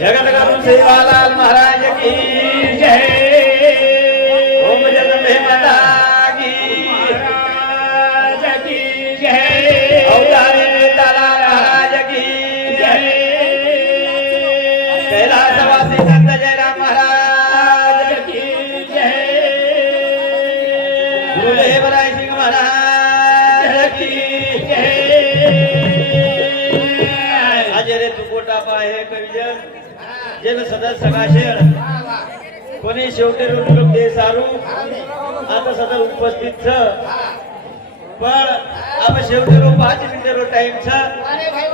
जगत सेवालाल महाराज की जय। ओम जगदंबे माता की महाराज की जय। अवतारी नेतालाल महाराज की जय। कैलासवासी कविजन जन सदन सकाशेळ कोणी शेवटी रुणलोक दे सारू? आता सदर उपस्थित छ। पण अब शेवटी रो पाच मिनिटे रो टाइम छ।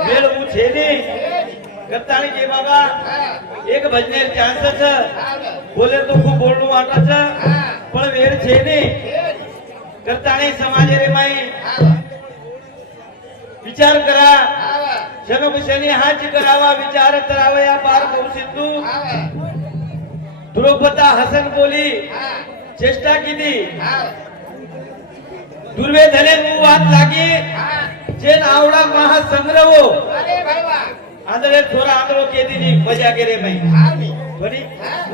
वेळ उ छेनी गत्ताणी जे बाबा एक भजने चान्स छ। बोले तो खूप बोलणं वाटा छ पण वेळ छेनी गत्ताणी समाजे रे माई। विचार करा। વિચાર શનિ હાજ કરાવા વિચાર કરાવયા પાર કૌશિંદુ દ્રૌપદા હસન બોલી ચેષ્ટા કીધી. દુર્વેધને હું વાત લાગી જેન આવડા મહાસંગ્રહો. આંધળે થોરા આંધળો કેદી ની મજા કરે ભાઈ. બની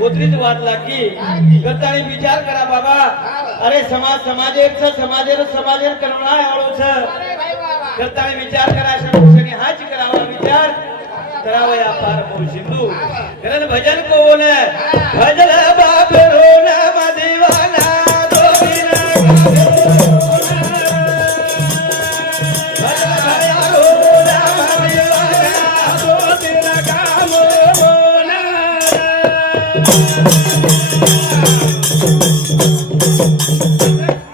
ઓતરી જ વાત લાગી. કરતાની વિચાર કરા બાબા. અરે સમાજ સમાજે એક છે સમાજે સમાજે કરુણા આવડો છે करता विचार करा अशा पक्षाने हाच करावा विचार करावे या पार पाऊ करन भजन को बोले भजन बाप रोन मदेवाना Thank you.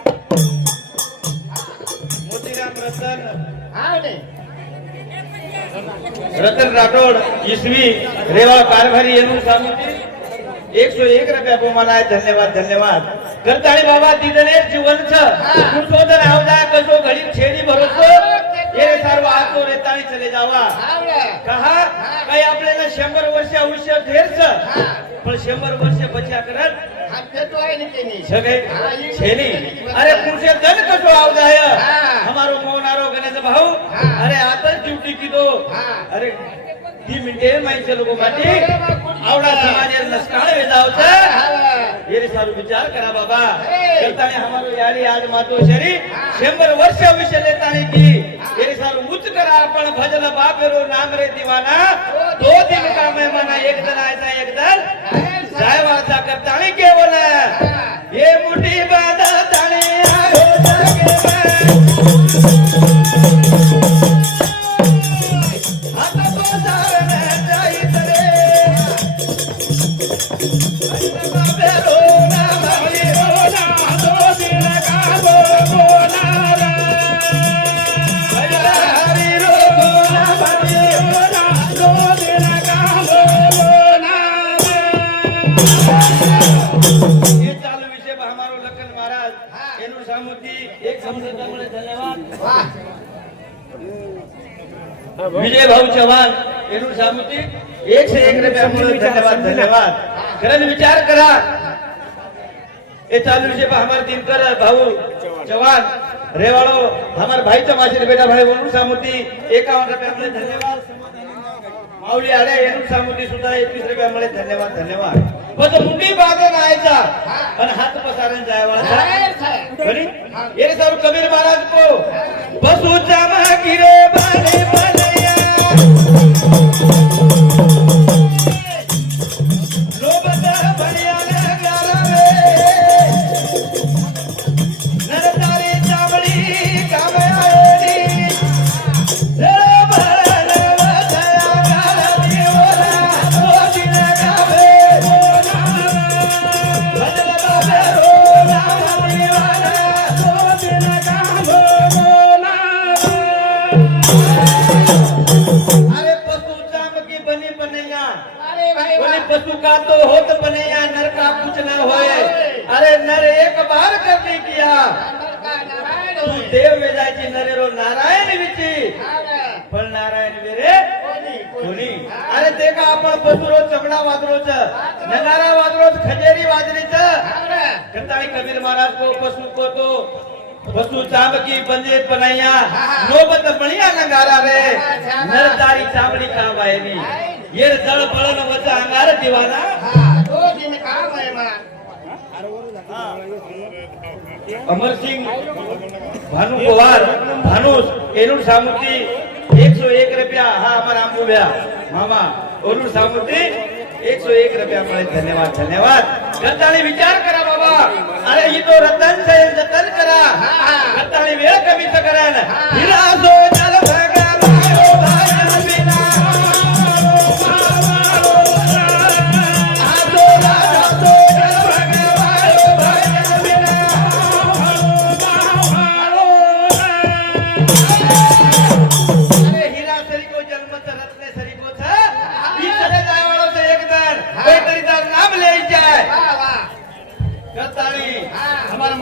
रतन राठोड इसवी रेवा कारभारी एक एक रुपया बहुमान आहे धन्यवाद धन्यवाद. करताळी बाबा दिदने जीवनच कुठो आवदा कसो घडी छेडी भरोसो. सर्व आतो रेताळी चले जावा. कहा? काही आपल्याला शंभर वर्ष आयुष्य ढेरच पण शंभर वर्ष बचा करत. सगळे अरे पुढचे दल कसो आवदाय अरे ती मिनटे माहिती लोक माती. आवडा समाज नसकाळ वेजावचं सारू विचार करा बाबा. करताने यारी आज मातो शरी शंभर वर्ष विषय लेताने की येरी उच्च करा आपण भजन बापेरो नाम रे दिवाना. दो दिन का मेहमाना एक दल आयचा एक दल. साहेब. करता केवल. है विजय भाऊ चव्हाण एरूर सामुती एकशे एक रुपयामुळे धन्यवाद धन्यवाद. कारण विचार करा. ये चालू विषय हमारे दिनकर भाऊ चव्हाण रेवाड़ो हमार भाई चमाशे बेटा भाई वरुण सामुती एकावन्न रुपयामुळे धन्यवाद. माऊली आड्या एरूर सामुती सुद्धा एकवीस रुपयामुळे धन्यवाद धन्यवाद. पण मुंडी बागे राहायचा. पण हात पसारण जायवाळा घरी हे. सर्व कबीर महाराज को बसूचा महागिरे बाले बाले लोबता सुका तो होत बने या नर का कुछ ना होए? अरे नर एक बार करने किया। तू देव में नरे रो नारायण विची। पण नारायण वेरे कोणी अरे ते का आपण बसुरो चमडा वादरोच नगारा वादरोच खजेरी वाजरीच करताळी कबीर महाराज को बसू को तो वस्तु चाम की बंजे बनैया। नोबत बढ़िया नगारा रे। नर तारी चामड़ी काम आएगी येर जळ पळण वच अंगार दिवाना हा तो दिन का महिमा अमर सिंह भानु पवार भानुस एनुर सामुती एक सौ एक रुपया हा हमारा आम रुपया मामा ओनुर सामुती एक सौ एक रुपया हमारे धन्यवाद धन्यवाद गताळी विचार करा बाबा अरे ही तो रतन से जतन करा गताळी वेळ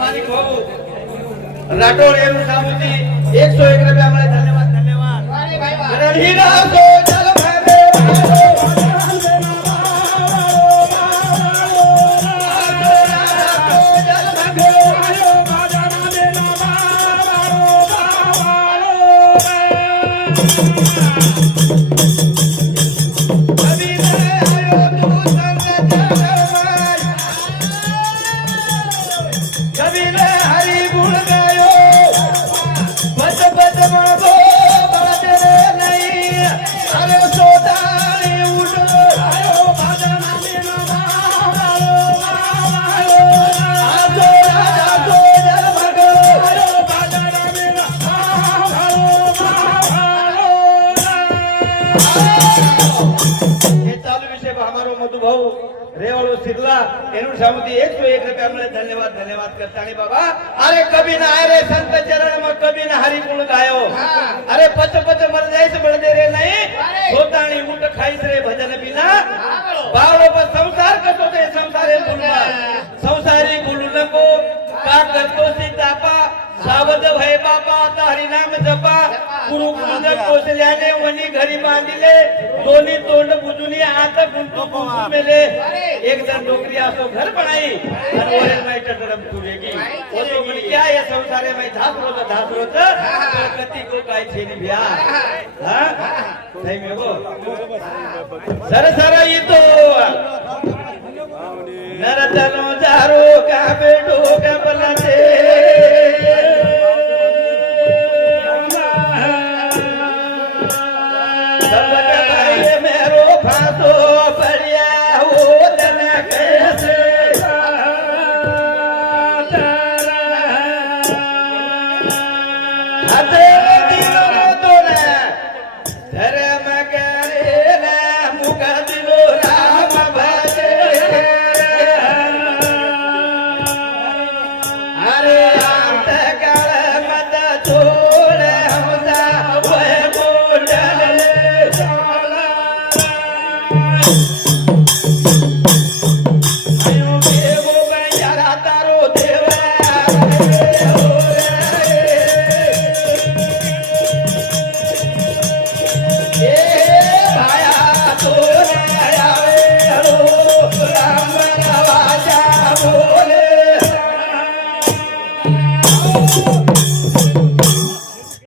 માલિક બાબુ રાઠોડ એમ સામુતી એકસો એક રૂપિયા મળે ધન્યવાદ ધન્યવાદ. मधु भाऊ रेवाळू सिरला एरुण सामुदी एक एक कारणाने धन्यवाद धन्यवाद करत. बाबा अरे कबीर आहे रे संत चरण मग कबीर हरी गुण गायो. अरे पत पत मर जायच म्हणजे रे नाही. होताणी उठ खाईस रे भजन बिना. बावळो संसार कसो ते संसार संसारी बोलू नको. का करतो सीता पा. सावध भय बापा. आता हरिनाम जपा. गुरुकुंज कोसल्याने वनी घरी बांधिले. दोन्ही तोंड बुजुनी हात गुंतू मेले. एक जण नोकरी असो घर बनाई. आणि वरील माई टटरम तुरेगी वो तो म्हणे क्या या संसारे माई धास रोज धास रोज कती को काय छेनी भ्या? हा? नाही मे सर सर येतो नरतनो जारो का बेटो